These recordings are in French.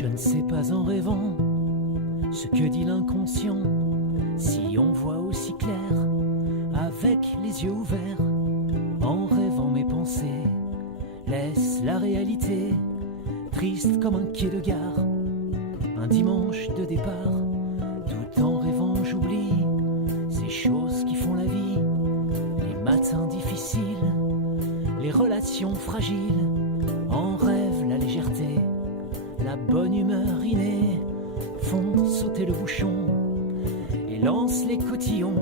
Je ne sais pas en rêvant ce que dit l'inconscient, si on voit aussi clair avec les yeux ouverts. En rêvant mes pensées laissent la réalité, triste comme un quai de gare, un dimanche de départ. Tout en rêvant j'oublie ces choses qui font la vie, les matins difficiles, les relations fragiles. En rêve la légèreté, la bonne humeur innée font sauter le bouchon et lancent les cotillons.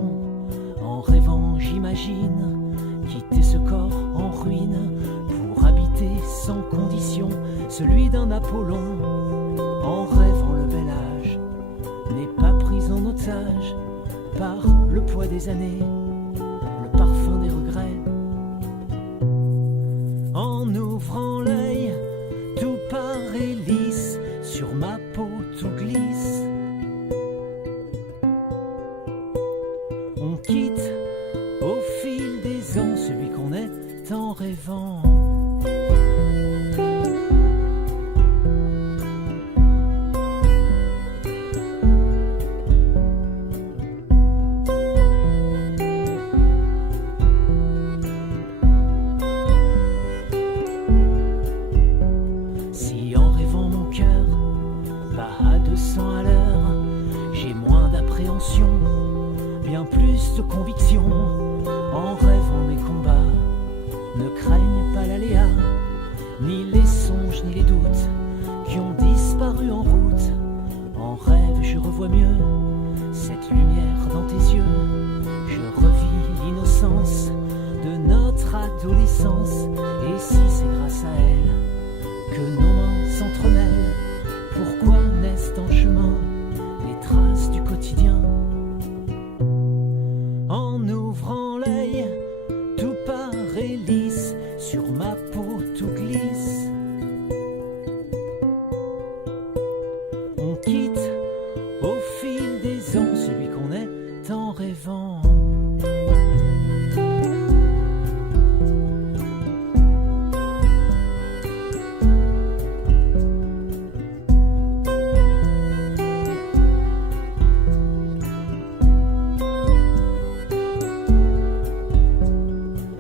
En rêvant j'imagine quitter ce corps en ruine pour habiter sans condition celui d'un Apollon. En rêvant le bel âge n'est pas pris en otage par le poids des années, le parfum des regrets. En ouvrant l'œil, tout paraît lisse, sur ma peau tout glisse. On quitte au fil des ans celui qu'on est en rêvant. Si en rêvant mon cœur bat à 200 à l'heure, j'ai moins d'appréhension, bien plus de conviction. En rêvant mes combats ne craignent pas l'aléa, ni les songes ni les doutes qui ont disparu en route. En rêve je revois mieux cette lumière dans tes yeux, je revis l'innocence de notre adolescence. Et si c'est grâce à elle que nos mains s'entremêlent, pourquoi naissent en chemin les traces du quotidien? En ouvrant l'œil, tout paraît lisse, sur ma peau tout glisse. On quitte au fil des ans celui qu'on est en rêvant.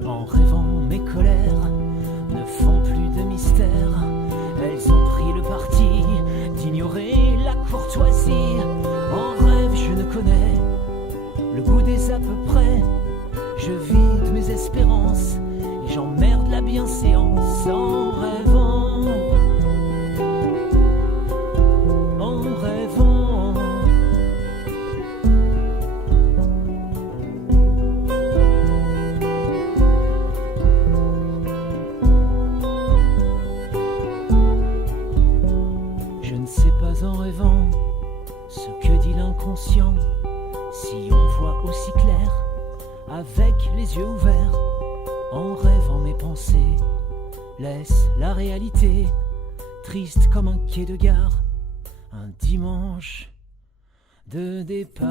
En rêvant mes colères ne font plus de mystère, elles ont pris le parti d'ignorer la courtoisie. En rêve je ne connais le goût des à peu près, je vide mes espérances et j'emmerde la bienséance. En rêvant, en rêvant, je ne sais pas en rêvant ce que dit l'inconscient, si on voit aussi clair avec les yeux ouverts. En rêvant mes pensées laissent la réalité, triste comme un quai de gare, un dimanche de départ.